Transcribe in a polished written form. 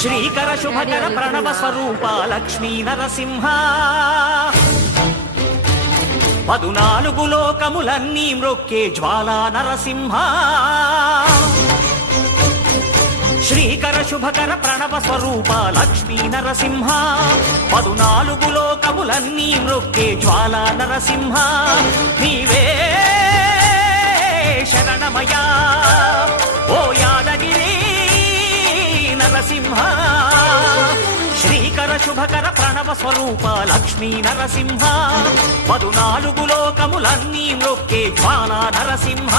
శ్రీకర శుభకర ప్రణవ స్వరూప లక్ష్మీ నరసింహ 14 లోకములన్నీ మ్రొక్కే జ్వాలా నరసింహ శ్రీకర శుభకర ప్రణవ స్వరూప లక్ష్మీ నరసింహ 14 లోకములన్నీ మ్రొక్కే జ్వాలా నరసింహ నీవే శరణమయా ఓ యాదగిరి నరసింహ శ్రీకర శుభకర ప్రణవ స్వరూప లక్ష్మీ నరసింహ 14 లోకములన్నీ మ్రొక్కే జ్వాలా నరసింహ